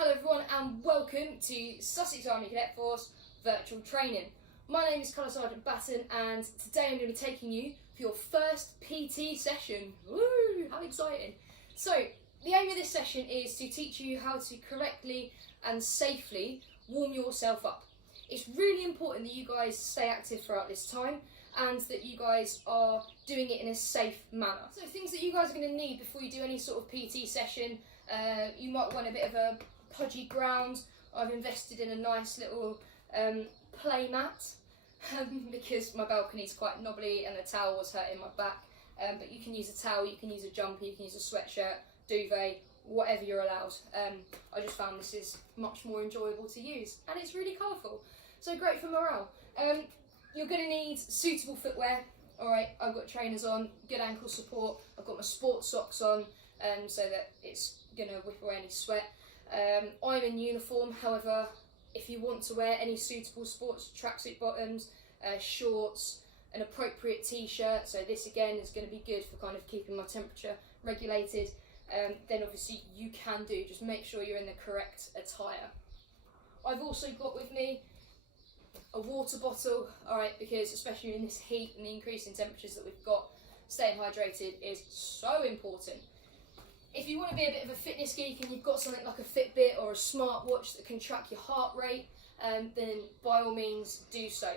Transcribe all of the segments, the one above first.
Hello everyone and welcome to Sussex Army Cadet Force Virtual Training. My name is Colour Sergeant Batten and today I'm going to be taking you for your first PT session. Woo! How exciting! So the aim of this session is to teach you how to correctly and safely warm yourself up. It's really important that you guys stay active throughout this time and that you guys are doing it in a safe manner. So things that you guys are going to need before you do any sort of PT session, you might want a bit of a podgy ground. I've invested in a nice little play mat because my balcony is quite knobbly and the towel was hurting my back. But you can use a towel, you can use a jumper, you can use a sweatshirt, duvet, whatever you're allowed. I just found this is much more enjoyable to use and it's really colourful. So great for morale. You're going to need suitable footwear. Alright, I've got trainers on, good ankle support, I've got my sports socks on so that it's going to whip away any sweat. I'm in uniform, however, if you want to wear any suitable sports tracksuit bottoms, shorts, an appropriate t-shirt, so this again is going to be good for kind of keeping my temperature regulated, then obviously you can do, just make sure you're in the correct attire. I've also got with me a water bottle, alright, because especially in this heat and the increasing temperatures that we've got, staying hydrated is so important. If you want to be a bit of a fitness geek and you've got something like a Fitbit or a smartwatch that can track your heart rate, then by all means do so.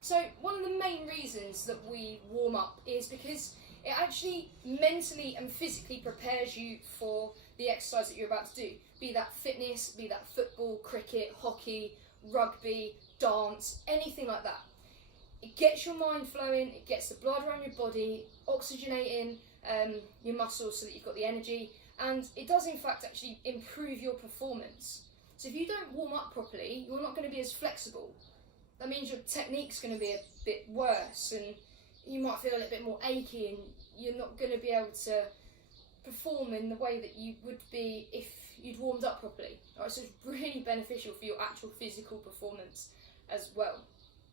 So one of the main reasons that we warm up is because it actually mentally and physically prepares you for the exercise that you're about to do. Be that fitness, be that football, cricket, hockey, rugby, dance, anything like that. It gets your mind flowing, it gets the blood around your body, oxygenating your muscles so that you've got the energy, and it does in fact actually improve your performance. So if you don't warm up properly, you're not going to be as flexible. That means your technique's going to be a bit worse and you might feel a little bit more achy and you're not going to be able to perform in the way that you would be if you'd warmed up properly. Alright, so it's really beneficial for your actual physical performance as well.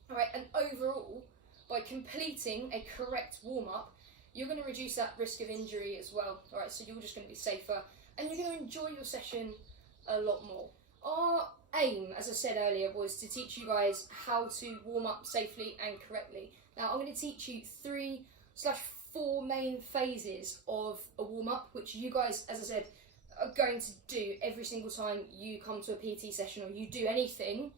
Alright, and overall, by completing a correct warm-up, you're going to reduce that risk of injury as well. Alright, so you're just going to be safer and you're going to enjoy your session a lot more. Our aim, as I said earlier, was to teach you guys how to warm up safely and correctly. Now I'm going to teach you 3/4 main phases of a warm-up, which you guys, as I said, are going to do every single time you come to a PT session or you do anything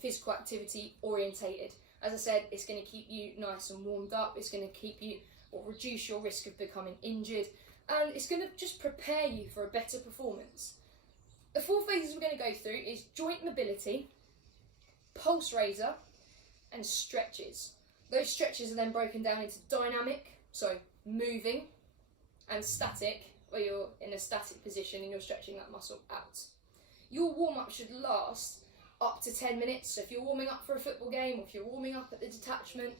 physical activity orientated. As I said, it's going to keep you nice and warmed up, it's going to keep you or reduce your risk of becoming injured, and it's going to just prepare you for a better performance. The 4 phases we're going to go through is joint mobility, pulse raiser, and stretches. Those stretches are then broken down into dynamic, so moving, and static, where you're in a static position and you're stretching that muscle out. Your warm-up should last up to 10 minutes, so if you're warming up for a football game or if you're warming up at the detachment,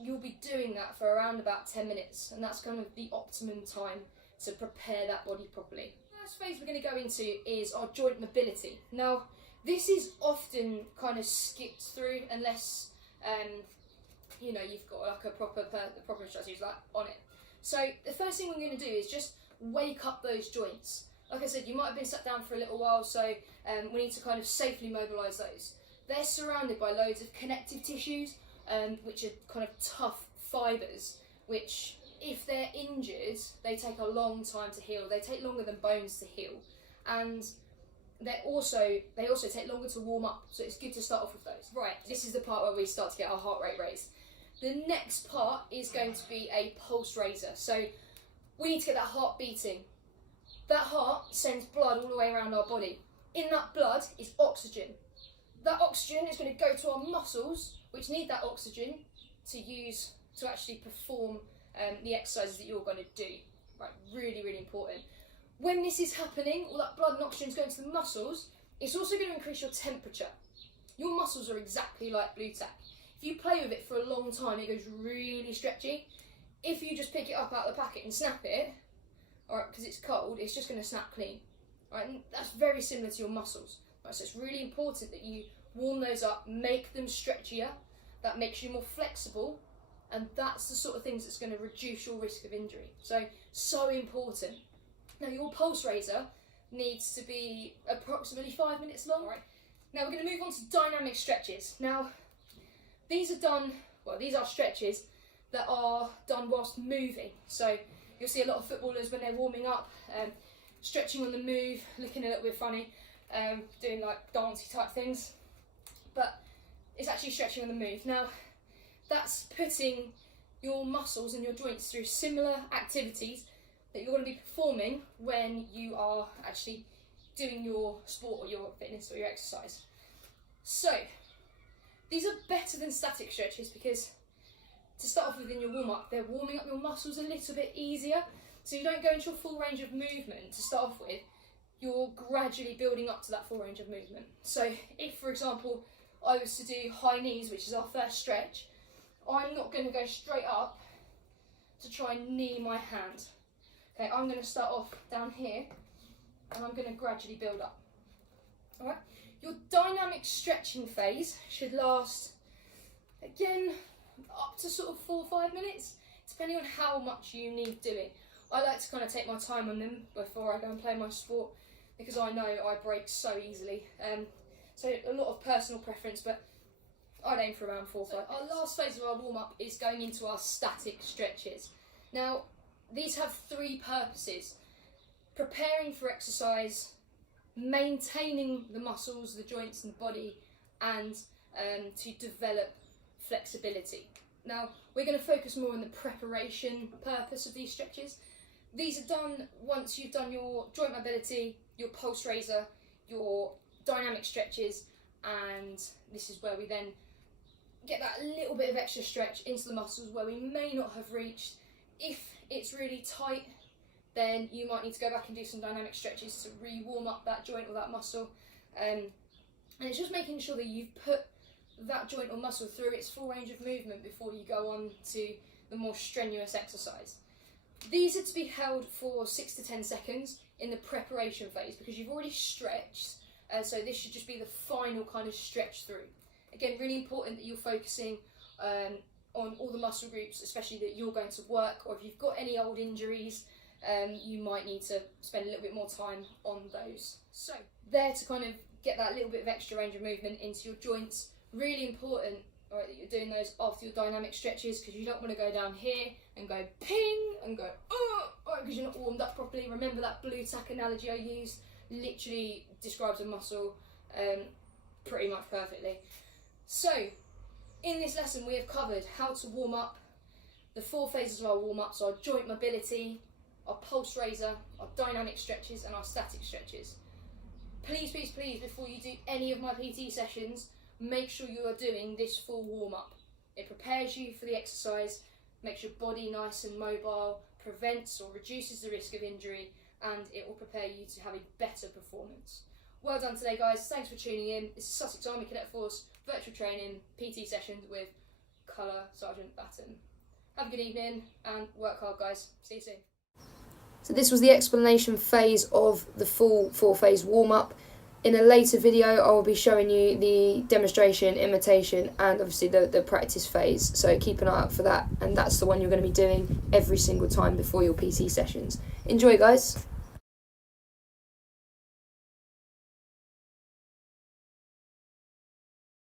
you'll be doing that for around about 10 minutes, and that's kind of the optimum time to prepare that body properly. The first phase we're going to go into is our joint mobility. Now, this is often kind of skipped through unless you know, you've got like a proper instructor who's like on it. So the first thing we're going to do is just wake up those joints. Like I said, you might have been sat down for a little while, so we need to kind of safely mobilise those. They're surrounded by loads of connective tissues, which are kind of tough fibres, which if they're injured, they take a long time to heal. They take longer than bones to heal. And they also take longer to warm up, so it's good to start off with those. Right, this is the part where we start to get our heart rate raised. The next part is going to be a pulse raiser. So we need to get that heart beating. That heart sends blood all the way around our body. In that blood is oxygen. That oxygen is going to go to our muscles, which need that oxygen to use to actually perform the exercises that you're going to do. Right, really, really important. When this is happening, all that blood and oxygen is going to the muscles, it's also going to increase your temperature. Your muscles are exactly like blue tack. If you play with it for a long time, it goes really stretchy. If you just pick it up out of the packet and snap it, alright, because it's cold, it's just going to snap clean. Right, and that's very similar to your muscles. Right, so it's really important that you warm those up, make them stretchier. That makes you more flexible, and that's the sort of things that's going to reduce your risk of injury. So important. Now your pulse raiser, needs to be approximately 5 minutes long. Right. Now we're going to move on to dynamic stretches. Now these are stretches that are done whilst moving. So you'll see a lot of footballers when they're warming up, stretching on the move, looking a little bit funny, doing like dancey type things. But it's actually stretching on the move. Now that's putting your muscles and your joints through similar activities that you're going to be performing when you are actually doing your sport or your fitness or your exercise. So these are better than static stretches because to start off with in your warm-up, they're warming up your muscles a little bit easier, so you don't go into your full range of movement to start off with. You're gradually building up to that full range of movement. So if, for example, I was to do high knees, which is our first stretch, I'm not going to go straight up to try and knee my hand. Okay, I'm going to start off down here and I'm going to gradually build up. Alright, your dynamic stretching phase should last, again, up to sort of 4 or 5 minutes, depending on how much you need doing. I like to kind of take my time on them before I go and play my sport because I know I break so easily. So a lot of personal preference, but I'd aim for around 4 or 5 minutes. Our last phase of our warm-up is going into our static stretches. Now, these have 3 purposes: preparing for exercise, maintaining the muscles, the joints and the body, and to develop flexibility. Now, we're going to focus more on the preparation purpose of these stretches. These are done once you've done your joint mobility, your pulse raiser, your dynamic stretches, and this is where we then get that little bit of extra stretch into the muscles where we may not have reached. If it's really tight, then you might need to go back and do some dynamic stretches to re-warm up that joint or that muscle. And it's just making sure that you've put that joint or muscle through its full range of movement before you go on to the more strenuous exercise. These are to be held for 6 to 10 seconds in the preparation phase because you've already stretched, so this should just be the final kind of stretch through. Again, really important that you're focusing on all the muscle groups, especially that you're going to work, or if you've got any old injuries, you might need to spend a little bit more time on those. So there to kind of get that little bit of extra range of movement into your joints. Really important, right, that you're doing those after your dynamic stretches because you don't want to go down here and go ping and go because you're not warmed up properly. Remember that blue tack analogy I used literally describes a muscle pretty much perfectly. So in this lesson we have covered how to warm up, the 4 phases of our warm-up, so our joint mobility, our pulse raiser, our dynamic stretches and our static stretches. Please, please, please, before you do any of my PT sessions, make sure you are doing this full warm-up. It prepares you for the exercise, makes your body nice and mobile, prevents or reduces the risk of injury, and it will prepare you to have a better performance. Well done today, guys. Thanks for tuning in. This is Sussex Army Cadet Force virtual training PT sessions with Colour Sergeant Batten. Have a good evening and work hard, guys. See you soon. So this was the explanation phase of the full 4-phase warm-up. In a later video, I will be showing you the demonstration, imitation, and obviously the practice phase. So keep an eye out for that, and that's the one you're going to be doing every single time before your PT sessions. Enjoy, guys.